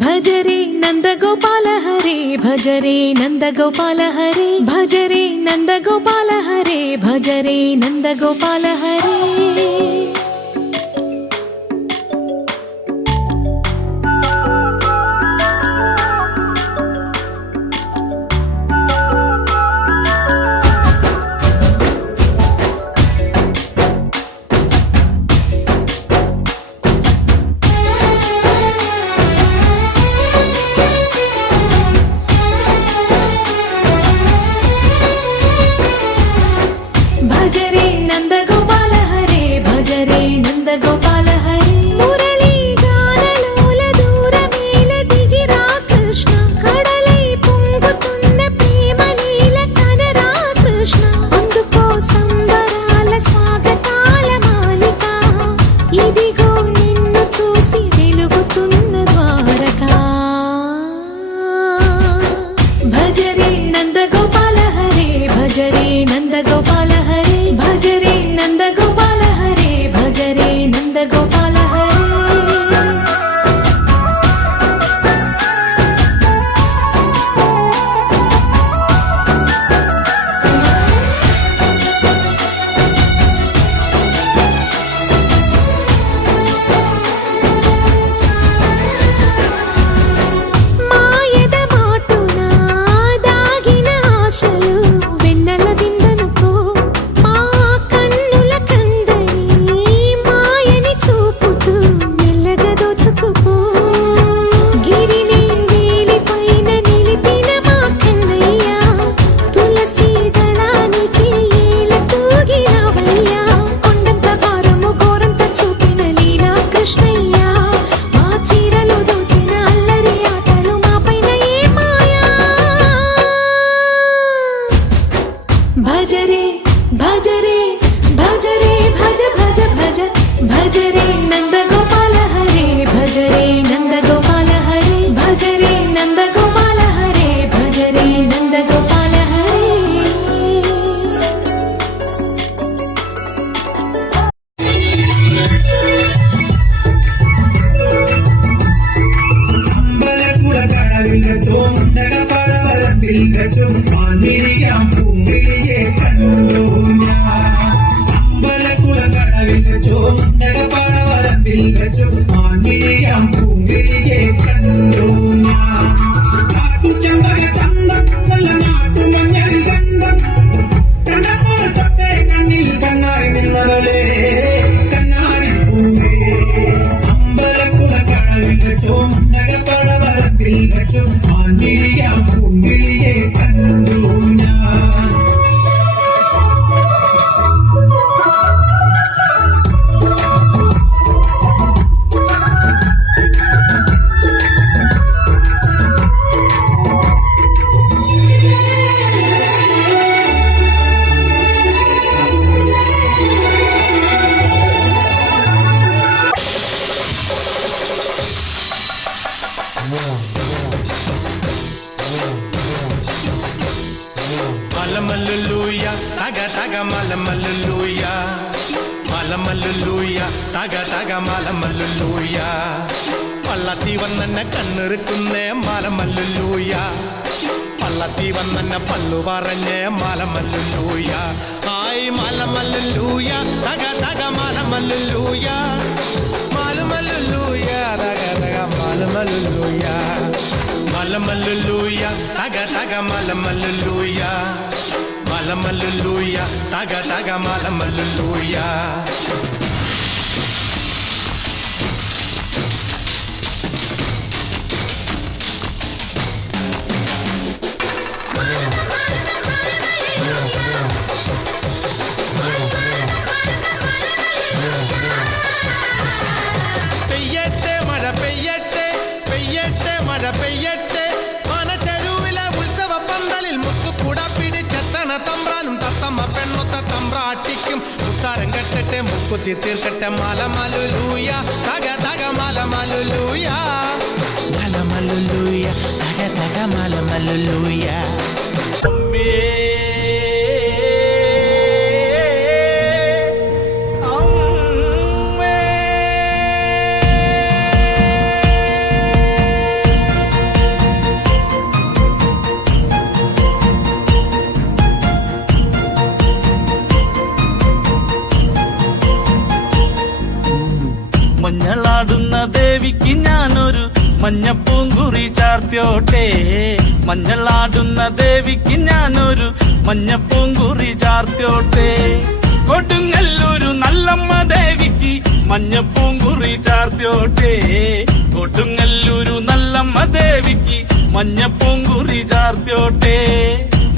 भजरे नन्दगोपाल हरे भजरे नन्दगोपाल हरे भजरे नन्दगोपाल हरे भजरे नन्दगोपाल हरे भजरे नन्दगोपाल हरे भजरे नन्दगोपाल हरे मुरली गानलोल दूरमेल दिगिरा कृष्ण कड़लै పొంగుతున్న ప్రేమలీల కనరా కృష్ణ అందుకో సంబరాల స్వాగతాల మాలిక ఇదిగో నిన్ను చూసి వెలుగుతున్న ద్వారకా భజరే నందగోపాల హరే భజరే నందగోపాల भजरे नन्दगोपाल हरे भजरे नन्दगोपाल हरे మాయద మాటున దాగిన ఆశలు వెన్నెల విందనుకో भजरे भजरे भजरे भज भज भज भजरे नन्दगोपाल हरे भजरे नन्दगोपाल हरे भजरे नन्दगोपाल हरे भजरे नन्दगोपाल हरे Malamaluluya, taga taga malamaluluya, malamaluluya, taga taga malamaluluya. Pallati vannanna kannirukkunne malamaluluya, pallati vannanna pallu varanne malamaluluya. Ay malamaluluya, taga taga malamaluluya, malamaluluya, taga taga malamaluluya. Malamaluluya, taga taga malamaluluya, malamaluluya, taga taga malamaluluya. പെയ്യട്ടെ മഴ പെയ്യട്ടെ പെയ്യട്ടെ മഴ പെയ്യട്ടെ മനച്ചെരുവിലെ ഉത്സവ പന്തലിൽ മുത്തുകുട പിടിച്ചെത്തണ തമ്പ്രാനും തത്തമ്മ പെണ്ണൊത്ത തമ്പ്രാട്ടിക്കും മുത്താരം കെട്ടട്ടെ മുക്കുത്തി തീർക്കട്ടെ മലമലുലൂയ തക തക മലമലുലൂയ മലമലുലൂയ തക തക മലമലുലൂയ. മഞ്ഞളാടുന്ന ദേവിക്ക് ഞാനൊരു മഞ്ഞപ്പൂങ്കുറി ചാർത്തിയോട്ടെ. മഞ്ഞളാടുന്ന ദേവിക്ക് ഞാനൊരു മഞ്ഞപ്പൂങ്കുറി ചാർത്തിയോട്ടെ. കൊടുങ്ങല്ലൂരു നല്ലമ്മ ദേവിക്ക് മഞ്ഞപ്പൂങ്കുറി ചാർത്തിയോട്ടെ. കൊടുങ്ങല്ലൂരു നല്ലമ്മ ദേവിക്ക് മഞ്ഞപ്പൂങ്കുറി ചാർത്തിയോട്ടെ.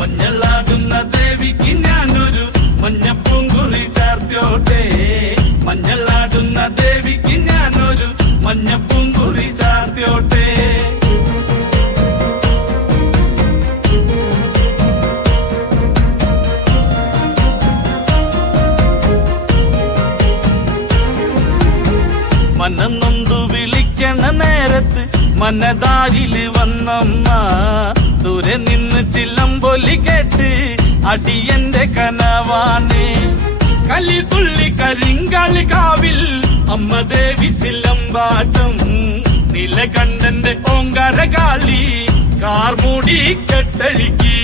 മഞ്ഞളാടുന്ന ദേവിക്ക് ഞാനൊരു മഞ്ഞപ്പൂങ്കുറി ചാർത്തിയോട്ടെ. മഞ്ഞളാടുന്ന ദേവിക്ക് ഞാനൊരു മഞ്ഞപ്പൂങ്കുറി ചാർത്തിയോട്ടെ. മനന്നൊന്തു വിളിക്കണ നേരത്ത് മനതാരില് വന്നമ്മ. ദൂരെ നിന്ന് ചില്ലമ്പൊലി കേട്ട് അടിയന്റെ കനവാണ്. കലിതുള്ളി കരിങ്കാളി കാവിൽ അമ്മ ദേവി ചില്ലമ്പാട്ടം. നിലകണ്ഠന്റെ ഓങ്കാരകാളി കാർമൂടി കെട്ടഴിക്കി.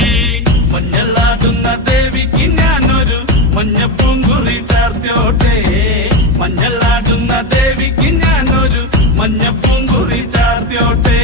മഞ്ഞളാടുന്ന ദേവിക്ക് ഞാനൊരു മഞ്ഞപ്പൂങ്കുറി ചാർത്തിയോട്ടെ. മഞ്ഞളാടുന്ന ദേവിക്ക് ഞാനൊരു മഞ്ഞപ്പൂങ്കുറി ചാർത്തിയോട്ടെ.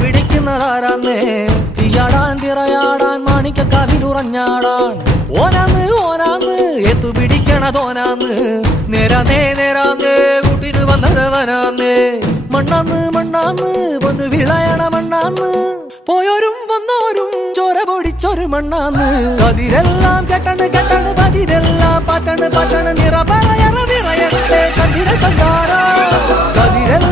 പിടിക്കുന്നതാരാന്നേ തീയാടാൻ തിറയാടാൻ മാണിക്കക്കാവിലുറഞ്ഞാടാൻ ഓനാന്ന് ഓനാന്ന് എത്തുപിടിക്കണതോനാന്ന് നേരാന്നേ നേരാന്നേ കൂട്ടിന് വന്നതവനാന്നേ മണ്ണാന്ന് മണ്ണാന്ന് വന്ന് വിളയണ മണ്ണാന്ന് പോയോരും വന്നോരും ചോര പൊടിച്ചൊരു മണ്ണാന്ന് കതിരെല്ലാം കെട്ടണ് കെട്ടണ് പതിരെല്ലാം പറ്റണ് പറ്റണ് നിറ പറയറ നിറയട്ടെ കതിരെ തന്താരാ കതിരെല്ലാം